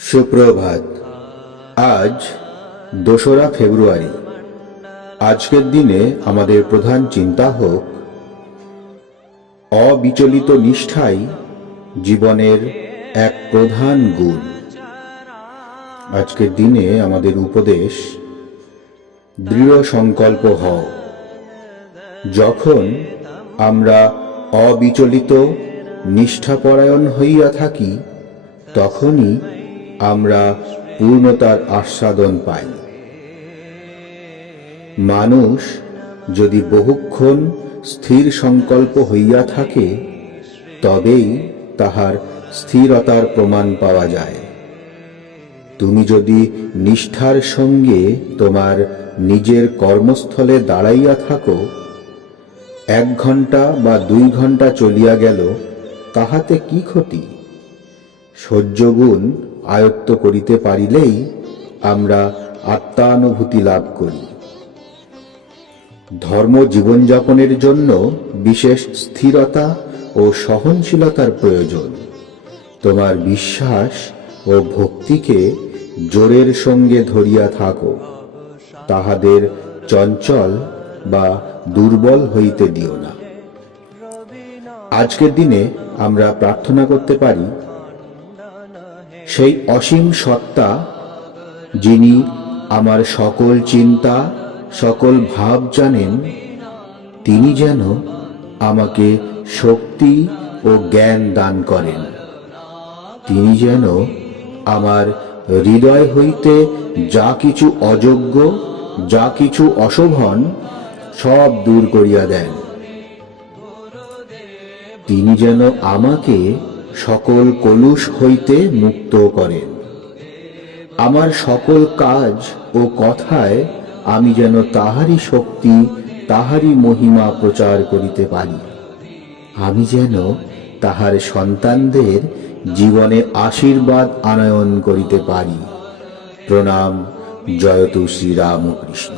সুপ্রভাত। আজ 2রা ফেব্রুয়ারি। আজকের দিনে আমাদের প্রধান চিন্তা হোক অবিচলিত নিষ্ঠাই জীবনের এক প্রধান গুণ। আজকের দিনে আমাদের উপদেশ, দৃঢ় সংকল্প হও। যখন আমরা অবিচলিত নিষ্ঠাপরায়ণ হইয়া থাকি, তখনই আমরা পূর্ণতার আস্বাদন পাই। মানুষ যদি বহুক্ষণ স্থির সংকল্প হইয়া থাকে, তবেই তাহার স্থিরতার প্রমাণ পাওয়া যায়। তুমি যদি নিষ্ঠার সঙ্গে তোমার নিজের কর্মস্থলে দাঁড়াইয়া থাকো, 1 ঘণ্টা বা 2 ঘণ্টা চলিয়া গেল, তাহাতে কি ক্ষতি? সহ্যগুণ আয়ত্ত করিতে পারিলেই আমরা আত্মানুভূতি লাভ করি। ধর্ম জীবনযাপনের জন্য বিশেষ স্থিরতা ও সহনশীলতার প্রয়োজন। তোমার বিশ্বাস ও ভক্তিকে জোরের সঙ্গে ধরিয়া থাকো, তাহাদের চঞ্চল বা দুর্বল হইতে দিও না। আজকের দিনে আমরা প্রার্থনা করতে পারি, সেই অসীম সত্তা যিনি আমার সকল চিন্তা, সকল ভাব জানেন, তিনি যেন আমাকে শক্তি ও জ্ঞান দান করেন। তিনি যেন আমার হৃদয় হইতে যা কিছু অযোগ্য, যা কিছু অশোভন, সব দূর করিয়া দেন। তিনি যেন আমাকে সকল কলুষ হইতে মুক্ত করেন। আমার সকল কাজ ও কথায় আমি যেন তাহারই শক্তি, তাহারই মহিমা প্রচার করিতে পারি। আমি যেন তাহার সন্তানদের জীবনে আশীর্বাদ আনয়ন করিতে পারি। প্রণাম। জয়তু শ্রীরামকৃষ্ণ।